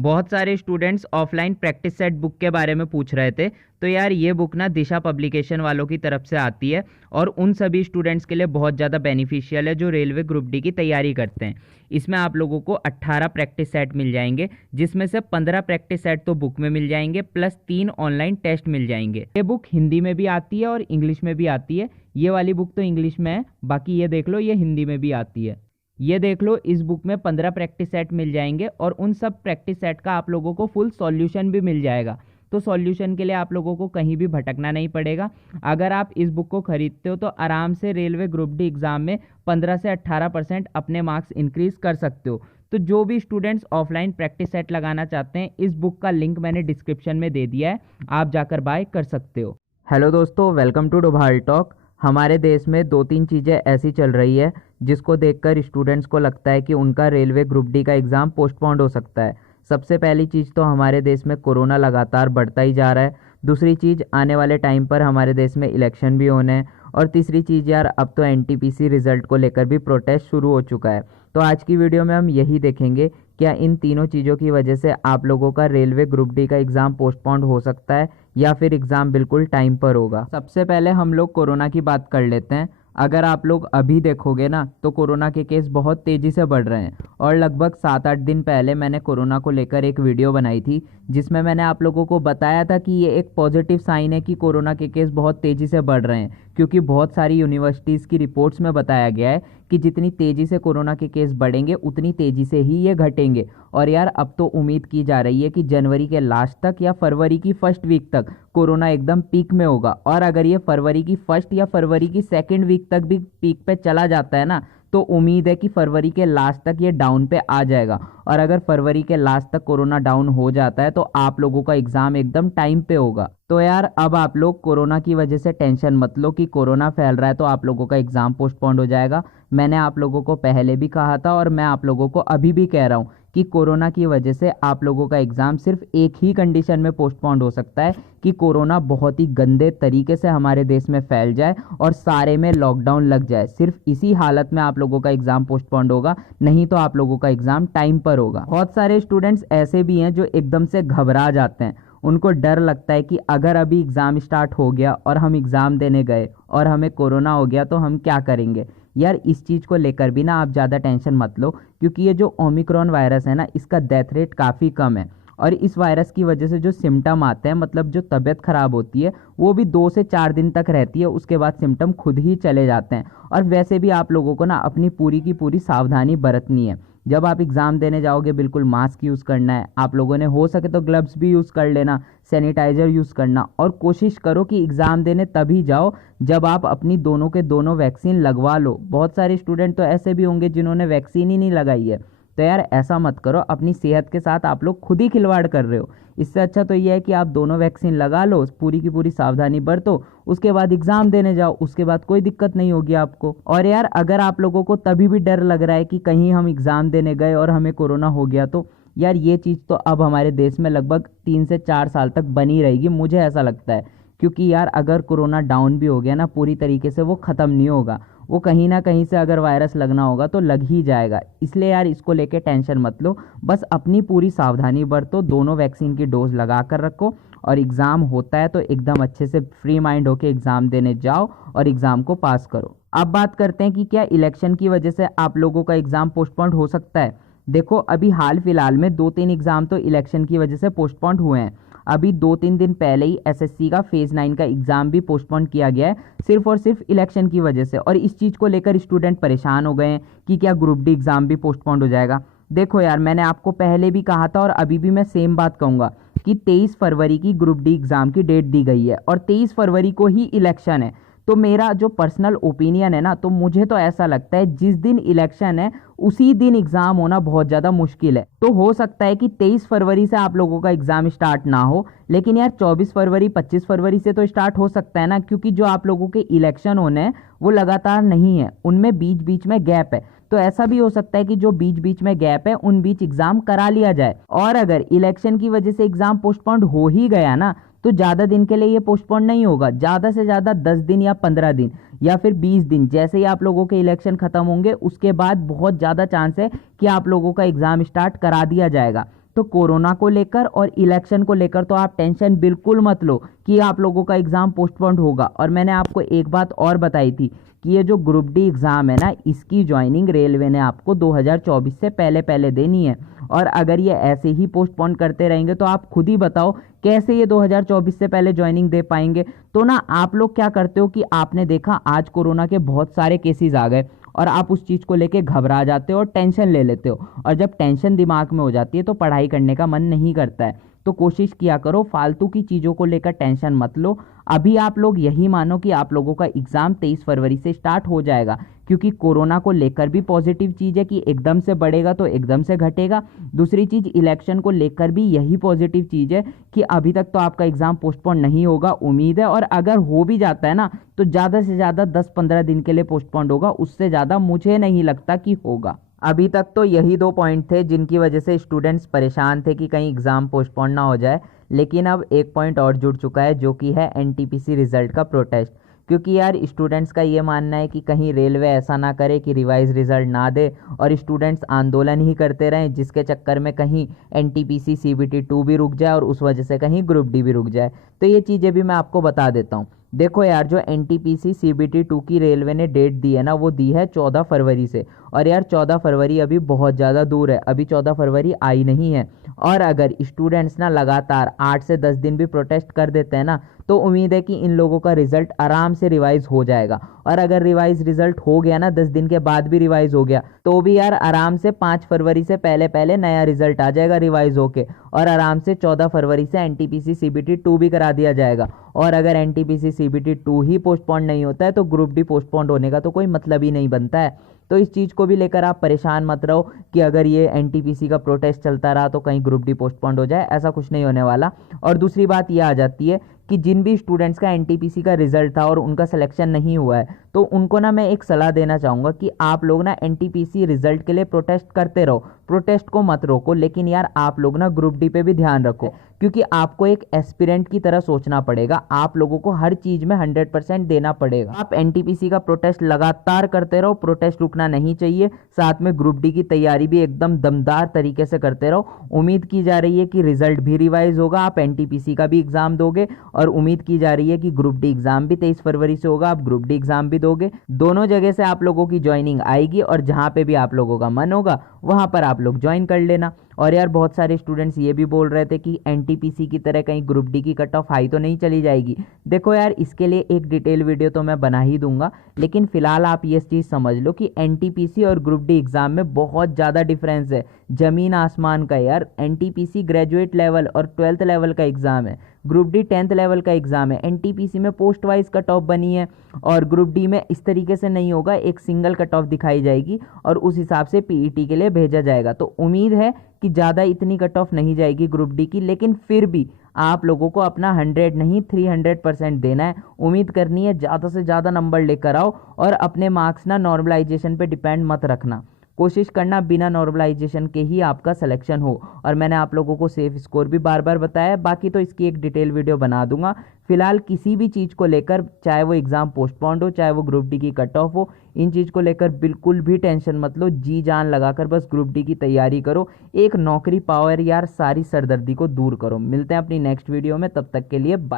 बहुत सारे students offline practice set book के बारे में पूछ रहे थे। तो यार ये बुक ना दिशा पब्लिकेशन वालों की तरफ से आती है और उन सभी स्टूडेंट्स के लिए बहुत ज़्यादा बेनिफिशियल है जो रेलवे ग्रुप डी की तैयारी करते हैं। इसमें आप लोगों को 18 प्रैक्टिस सेट मिल जाएंगे, जिसमें से 15 प्रैक्टिस सेट तो बुक में मिल जाएंगे प्लस 3 ऑनलाइन टेस्ट मिल जाएंगे। ये बुक हिंदी में भी आती है और इंग्लिश में भी आती है। ये वाली बुक तो इंग्लिश में है, बाकी ये देख लो ये हिंदी में भी आती है। ये देख लो, इस बुक में 15 प्रैक्टिस सेट मिल जाएंगे और उन सब प्रैक्टिस सेट का आप लोगों को फुल सॉल्यूशन भी मिल जाएगा। तो सॉल्यूशन के लिए आप लोगों को कहीं भी भटकना नहीं पड़ेगा। अगर आप इस बुक को खरीदते हो तो आराम से रेलवे ग्रुप डी एग्ज़ाम में 15 से 18% अपने मार्क्स इंक्रीज कर सकते हो। तो जो भी स्टूडेंट्स ऑफलाइन प्रैक्टिस सेट लगाना चाहते हैं, इस बुक का लिंक मैंने डिस्क्रिप्शन में दे दिया है, आप जाकर बाय कर सकते हो। हेलो दोस्तों, वेलकम टू डोभाल टॉक। हमारे देश में 2-3 चीज़ें ऐसी चल रही है जिसको देखकर स्टूडेंट्स को लगता है कि उनका रेलवे ग्रुप डी का एग्ज़ाम पोस्टपोन्ड हो सकता है। सबसे पहली चीज़ तो हमारे देश में कोरोना लगातार बढ़ता ही जा रहा है। दूसरी चीज़, आने वाले टाइम पर हमारे देश में इलेक्शन भी होने हैं। और तीसरी चीज़ यार, अब तो एनटीपीसी रिजल्ट को लेकर भी प्रोटेस्ट शुरू हो चुका है। तो आज की वीडियो में हम यही देखेंगे, क्या इन तीनों चीज़ों की वजह से आप लोगों का रेलवे ग्रुप डी का एग्ज़ाम पोस्टपोन्ड हो सकता है या फिर एग्ज़ाम बिल्कुल टाइम पर होगा। सबसे पहले हम लोग कोरोना की बात कर लेते हैं। अगर आप लोग अभी देखोगे ना तो कोरोना के केस बहुत तेज़ी से बढ़ रहे हैं और लगभग 7-8 दिन पहले मैंने कोरोना को लेकर एक वीडियो बनाई थी जिसमें मैंने आप लोगों को बताया था कि ये एक पॉजिटिव साइन है कि कोरोना के केस बहुत तेज़ी से बढ़ रहे हैं, क्योंकि बहुत सारी यूनिवर्सिटीज़ की रिपोर्ट्स में बताया गया है कि जितनी तेज़ी से कोरोना के केस बढ़ेंगे उतनी तेज़ी से ही ये घटेंगे। और यार अब तो उम्मीद की जा रही है कि जनवरी के लास्ट तक या फरवरी की फर्स्ट वीक तक कोरोना एकदम पीक में होगा। और अगर ये फरवरी की फर्स्ट या फरवरी की सेकेंड वीक तक भी पीक पे चला जाता है ना, तो उम्मीद है कि फरवरी के लास्ट तक ये डाउन पे आ जाएगा। और अगर फरवरी के लास्ट तक कोरोना डाउन हो जाता है तो आप लोगों का एग्ज़ाम एकदम टाइम पे होगा। तो यार अब आप लोग कोरोना की वजह से टेंशन मत लो कि कोरोना फैल रहा है तो आप लोगों का एग्ज़ाम पोस्टपोन्ड हो जाएगा। मैंने आप लोगों को पहले भी कहा था और मैं आप लोगों को अभी भी कह रहा हूँ कि कोरोना की वजह से आप लोगों का एग्ज़ाम सिर्फ एक ही कंडीशन में पोस्टपोन्ड हो सकता है कि कोरोना बहुत ही गंदे तरीके से हमारे देश में फैल जाए और सारे में लॉकडाउन लग जाए। सिर्फ इसी हालत में आप लोगों का एग्ज़ाम पोस्टपोन्ड होगा, नहीं तो आप लोगों का एग्ज़ाम टाइम पर होगा। बहुत सारे स्टूडेंट्स ऐसे भी हैं जो एकदम से घबरा जाते हैं। उनको डर लगता है कि अगर अभी एग्ज़ाम स्टार्ट हो गया और हम एग्ज़ाम देने गए और हमें कोरोना हो गया तो हम क्या करेंगे। यार इस चीज़ को लेकर भी ना आप ज़्यादा टेंशन मत लो, क्योंकि ये जो ओमिक्रॉन वायरस है ना, इसका डेथ रेट काफ़ी कम है। और इस वायरस की वजह से जो सिम्टम आते हैं, मतलब जो तबीयत ख़राब होती है, वो भी 2 से 4 दिन तक रहती है। उसके बाद सिम्टम खुद ही चले जाते हैं। और वैसे भी आप लोगों को ना अपनी पूरी की पूरी सावधानी बरतनी है। जब आप एग्ज़ाम देने जाओगे बिल्कुल मास्क यूज़ करना है। आप लोगों ने हो सके तो ग्लव्स भी यूज़ कर लेना, सैनिटाइज़र यूज़ करना। और कोशिश करो कि एग्ज़ाम देने तभी जाओ जब आप अपनी दोनों के दोनों वैक्सीन लगवा लो। बहुत सारे स्टूडेंट तो ऐसे भी होंगे जिन्होंने वैक्सीन ही नहीं लगाई है। तो यार ऐसा मत करो, अपनी सेहत के साथ आप लोग खुद ही खिलवाड़ कर रहे हो। इससे अच्छा तो ये है कि आप दोनों वैक्सीन लगा लो, पूरी की पूरी सावधानी बरतो, उसके बाद एग्ज़ाम देने जाओ, उसके बाद कोई दिक्कत नहीं होगी आपको। और यार अगर आप लोगों को तभी भी डर लग रहा है कि कहीं हम एग्ज़ाम देने गए और हमें कोरोना हो गया, तो यार ये चीज़ तो अब हमारे देश में लगभग 3 से 4 साल तक बनी रहेगी, मुझे ऐसा लगता है। क्योंकि यार अगर कोरोना डाउन भी हो गया ना, पूरी तरीके से वो ख़त्म नहीं होगा। वो कहीं ना कहीं से अगर वायरस लगना होगा तो लग ही जाएगा। इसलिए यार इसको लेके टेंशन मत लो, बस अपनी पूरी सावधानी बरतो, दोनों वैक्सीन की डोज लगा कर रखो और एग्ज़ाम होता है तो एकदम अच्छे से फ्री माइंड होके एग्ज़ाम देने जाओ और एग्ज़ाम को पास करो। अब बात करते हैं कि क्या इलेक्शन की वजह से आप लोगों का एग्ज़ाम पोस्टपोन्ड हो सकता है। देखो अभी हाल फिलहाल में 2-3 एग्ज़ाम तो इलेक्शन की वजह से पोस्टपोन्ड हुए हैं। अभी 2-3 दिन पहले ही एसएससी का फेज़ 9 का एग्ज़ाम भी पोस्टपोन किया गया है, सिर्फ और सिर्फ इलेक्शन की वजह से। और इस चीज़ को लेकर स्टूडेंट परेशान हो गए हैं कि क्या ग्रुप डी एग्ज़ाम भी पोस्टपोन हो जाएगा। देखो यार, मैंने आपको पहले भी कहा था और अभी भी मैं सेम बात कहूँगा कि 23 फरवरी की ग्रुप डी एग्ज़ाम की डेट दी गई है और 23 फरवरी को ही इलेक्शन है। तो मेरा जो पर्सनल ओपिनियन है ना, तो मुझे तो ऐसा लगता है जिस दिन इलेक्शन है उसी दिन एग्ज़ाम होना बहुत ज़्यादा मुश्किल है। तो हो सकता है कि 23 फरवरी से आप लोगों का एग्ज़ाम स्टार्ट ना हो, लेकिन यार 24 फरवरी 25 फरवरी से तो स्टार्ट हो सकता है ना, क्योंकि जो आप लोगों के इलेक्शन होने हैं वो लगातार नहीं है, उनमें बीच बीच में गैप है। तो ऐसा भी हो सकता है कि जो बीच बीच में गैप है उन बीच एग्ज़ाम करा लिया जाए। और अगर इलेक्शन की वजह से एग्ज़ाम पोस्टपोन्ड हो ही गया ना, तो ज़्यादा दिन के लिए ये पोस्टपोन नहीं होगा, ज़्यादा से ज़्यादा 10 दिन या 15 दिन या फिर 20 दिन। जैसे ही आप लोगों के इलेक्शन ख़त्म होंगे उसके बाद बहुत ज़्यादा चांस है कि आप लोगों का एग्ज़ाम स्टार्ट करा दिया जाएगा। तो कोरोना को लेकर और इलेक्शन को लेकर तो आप टेंशन बिल्कुल मत लो कि आप लोगों का एग्ज़ाम पोस्टपोन्ड होगा। और मैंने आपको एक बात और बताई थी कि ये जो ग्रुप डी एग्ज़ाम है ना, इसकी ज्वाइनिंग रेलवे ने आपको 2024 से पहले पहले देनी है। और अगर ये ऐसे ही पोस्टपोन करते रहेंगे तो आप खुद ही बताओ कैसे ये 2024 से पहले ज्वाइनिंग दे पाएंगे। तो ना आप लोग क्या करते हो कि आपने देखा आज कोरोना के बहुत सारे केसेस आ गए और आप उस चीज़ को लेके घबरा जाते हो और टेंशन ले लेते हो, और जब टेंशन दिमाग में हो जाती है तो पढ़ाई करने का मन नहीं करता है। तो कोशिश किया करो फालतू की चीज़ों को लेकर टेंशन मत लो। अभी आप लोग यही मानो कि आप लोगों का एग्ज़ाम 23 फरवरी से स्टार्ट हो जाएगा, क्योंकि कोरोना को लेकर भी पॉजिटिव चीज़ है कि एकदम से बढ़ेगा तो एकदम से घटेगा। दूसरी चीज़ इलेक्शन को लेकर भी यही पॉजिटिव चीज़ है कि अभी तक तो आपका एग्ज़ाम पोस्टपोन नहीं होगा, उम्मीद है। और अगर हो भी जाता है ना तो ज़्यादा से ज़्यादा 10-15 दिन के लिए पोस्टपोन होगा, उससे ज़्यादा मुझे नहीं लगता कि होगा। अभी तक तो यही 2 पॉइंट थे जिनकी वजह से स्टूडेंट्स परेशान थे कि कहीं एग्ज़ाम पोस्टपोन ना हो जाए, लेकिन अब एक पॉइंट और जुड़ चुका है जो कि है एनटीपीसी रिज़ल्ट का प्रोटेस्ट। क्योंकि यार स्टूडेंट्स का ये मानना है कि कहीं रेलवे ऐसा ना करे कि रिवाइज रिज़ल्ट ना दे और स्टूडेंट्स आंदोलन ही करते रहें, जिसके चक्कर में कहीं एनटीपीसी सीबीटी 2 भी रुक जाए और उस वजह से कहीं ग्रुप डी भी रुक जाए। तो ये चीज़ें भी मैं आपको बता देता हूँ। देखो यार, जो एनटीपीसी सीबीटी 2 की रेलवे ने डेट दी है ना, वो दी है 14 फरवरी से। और यार 14 फरवरी अभी बहुत ज़्यादा दूर है, अभी 14 फरवरी आई नहीं है। और अगर स्टूडेंट्स ना लगातार 8 से 10 दिन भी प्रोटेस्ट कर देते हैं ना, तो उम्मीद है कि इन लोगों का रिजल्ट आराम से रिवाइज हो जाएगा। और अगर रिवाइज रिजल्ट हो गया ना, 10 दिन के बाद भी रिवाइज हो गया, तो भी यार आराम से 5 फरवरी से पहले पहले नया रिजल्ट आ जाएगा रिवाइज होके, और आराम से 14 फरवरी से एनटीपीसी सीबीटी 2 भी करा दिया जाएगा। और अगर एनटीपीसी सीबीटी 2 ही पोस्टपोन नहीं होता है तो ग्रुप डी पोस्टपोन होने का तो कोई मतलब ही नहीं बनता है। तो इस चीज़ को भी लेकर आप परेशान मत रहो कि अगर ये एनटीपीसी का प्रोटेस्ट चलता रहा तो कहीं ग्रुप डी पोस्टपोन हो जाए, ऐसा कुछ नहीं होने वाला। और दूसरी बात ये आ जाती है कि जिन भी स्टूडेंट्स का एनटीपीसी का रिजल्ट था और उनका सिलेक्शन नहीं हुआ है, तो उनको ना मैं एक सलाह देना चाहूँगा कि आप लोग ना एनटीपीसी रिजल्ट के लिए प्रोटेस्ट करते रहो, प्रोटेस्ट को मत रोको। लेकिन यार आप लोग ना ग्रुप डी पे भी ध्यान रखो, क्योंकि आपको एक एस्पिरेंट की तरह सोचना पड़ेगा। आप लोगों को हर चीज़ में 100% देना पड़ेगा। आप एनटीपीसी का प्रोटेस्ट लगातार करते रहो, प्रोटेस्ट रुकना नहीं चाहिए। साथ में ग्रुप डी की तैयारी भी एकदम दमदार तरीके से करते रहो। उम्मीद की जा रही है कि रिजल्ट भी रिवाइज होगा, आप एनटीपीसी का भी एग्जाम दोगे, और उम्मीद की जा रही है कि ग्रुप डी एग्जाम भी 23 फरवरी से होगा, आप ग्रुप डी एग्जाम भी दोगे। दोनों जगह से आप लोगों की ज्वाइनिंग आएगी, और जहाँ पे भी आप लोगों का मन होगा वहाँ पर आप लोग ज्वाइन कर लेना। और यार बहुत सारे स्टूडेंट्स ये भी बोल रहे थे कि एनटीपीसी की तरह कहीं ग्रुप डी की कट ऑफ हाई तो नहीं चली जाएगी। देखो यार, इसके लिए एक डिटेल वीडियो तो मैं बना ही दूंगा, लेकिन फिलहाल आप ये चीज़ समझ लो कि एनटीपीसी और ग्रुप डी एग्जाम में बहुत ज़्यादा डिफरेंस है, ज़मीन आसमान का। यार एनटीपीसी ग्रेजुएट लेवल और 12th लेवल का एग्ज़ाम है, ग्रुप डी 10th लेवल का एग्ज़ाम है। एनटीपीसी में पोस्ट वाइज कट ऑफ बनी है और ग्रुप डी में इस तरीके से नहीं होगा, एक सिंगल कट ऑफ दिखाई जाएगी और उस हिसाब से पीईटी के लिए भेजा जाएगा। तो उम्मीद है कि ज़्यादा इतनी कट ऑफ नहीं जाएगी ग्रुप डी की, लेकिन फिर भी आप लोगों को अपना 100 नहीं 300% देना है। उम्मीद करनी है ज़्यादा से ज़्यादा नंबर लेकर आओ, और अपने मार्क्स ना नॉर्मलाइजेशन पे डिपेंड मत रखना। कोशिश करना बिना नॉर्मलाइजेशन के ही आपका सिलेक्शन हो। और मैंने आप लोगों को सेफ स्कोर भी बार बार बताया है, बाकी तो इसकी एक डिटेल वीडियो बना दूंगा। फिलहाल किसी भी चीज़ को लेकर, चाहे वो एग्ज़ाम पोस्टपोन्ड हो, चाहे वो ग्रुप डी की कट ऑफ हो, इन चीज़ को लेकर बिल्कुल भी टेंशन मत लो। जी जान लगाकर बस ग्रुप डी की तैयारी करो, एक नौकरी पाओ यार, सारी सरदर्दी को दूर करो। मिलते हैं अपनी नेक्स्ट वीडियो में, तब तक के लिए बाय।